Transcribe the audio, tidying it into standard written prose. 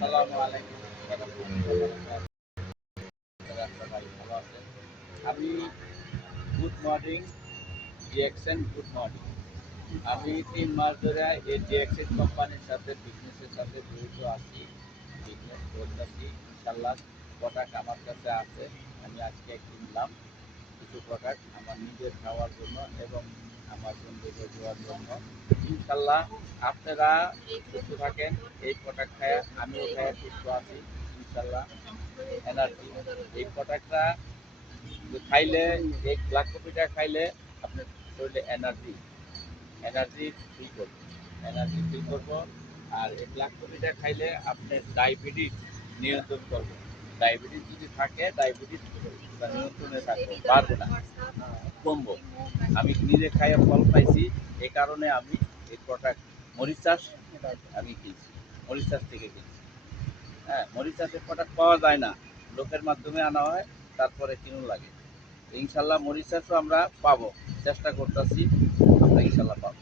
আসসালামু আলাইকুম ভাই ভালো আছেন? আমি good morning DXN good morning. আমি 3 মাস ধরে এই ডিএক্সএন কোম্পানির সাথে বিজনেসের সাথে জড়িত আছি, বিজনেস করতেছি। ইনশাল্লাহ প্রোডাক্ট আমার কাছে আছে। আমি আজকে কিনলাম কিছু প্রোডাক্ট আমার নিজের খাওয়ার জন্য এবং আমার বন্ধুদের দেওয়ার জন্য। ইনশাল্লাহ আপনারা সুস্থ থাকেন, এই প্রোডাক্ট খায় আমিও খায় সুস্থ আছি ইনশাল্লাহ। এনার্জি এই প্রোডাক্টটা খাইলে, এই ব্ল্যাক কফিটা খাইলে আপনার শরীরে এনার্জি এনার্জি ফিল করবো, এনার্জি ফিল করবো। আর এই ব্ল্যাক কফিটা খাইলে আপনার ডায়াবেটিস নিয়ন্ত্রণ করবো। ডায়াবেটিস যদি থাকে, ডায়াবেটিস নিয়ন্ত্রণে থাকবো, পারবো না, কমবো। আমি নিজে খাইয়ে ফল পাইছি, এই কারণে আমি এই প্রোডাক্ট মরিচ চাষ আমি কিনছি, মরিচ চাষ থেকে কিনছি। হ্যাঁ, মরিচ চাষের প্রোডাক্ট পাওয়া যায় না, লোকের মাধ্যমে আনা হয়, তারপরে কিনুন লাগে। ইনশাল্লাহ মরিচ চাষও আমরা পাবো, চেষ্টা করতেছি, আমরা ইনশাল্লাহ পাবো।